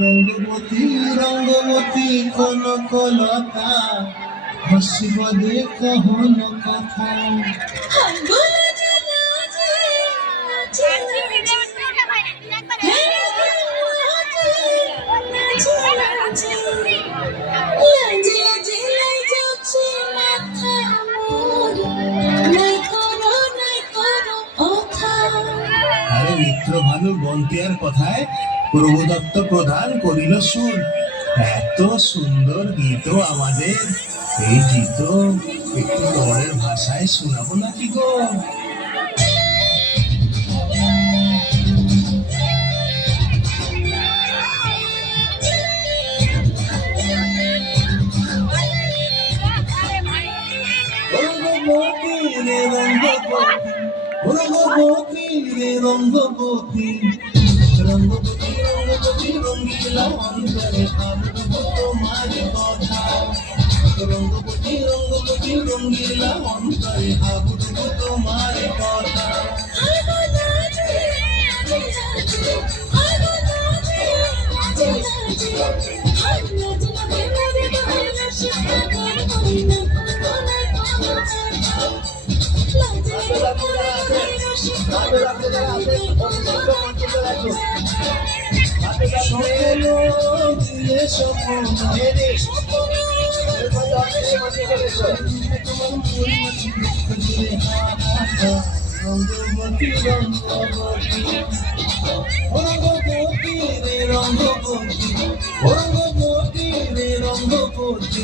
রঙ্গবতী রঙ্গবতী কনকলতা হসিব দে কহন কথা আরে মিত্র ভানু বন্তিয়ার কথায় প্রভুদত্ত প্রদান করিল সুর। এত সুন্দর গীত আমাদের, এই গীত একটু তোমাদের ভাষায় শোনাবো নাকি গো? রঙ্গবতী রে রঙ্গবতী, রঙ্গবতী রে রঙ্গবতী, রঙ্গবতী রঙ্গবতী রঙ্গিলা অন্তরে ভাববো তোমার কথা। রঙ্গবতী রঙ্গবতী রঙ্গিলা অন্তরে ভাববো তোমার কথা। সকল দিলে সপন রঙ্গবতী রঙ্গবতী, রঙ্গবতী রে রঙ্গবতী, রঙ্গবতী রে রঙ্গবতী।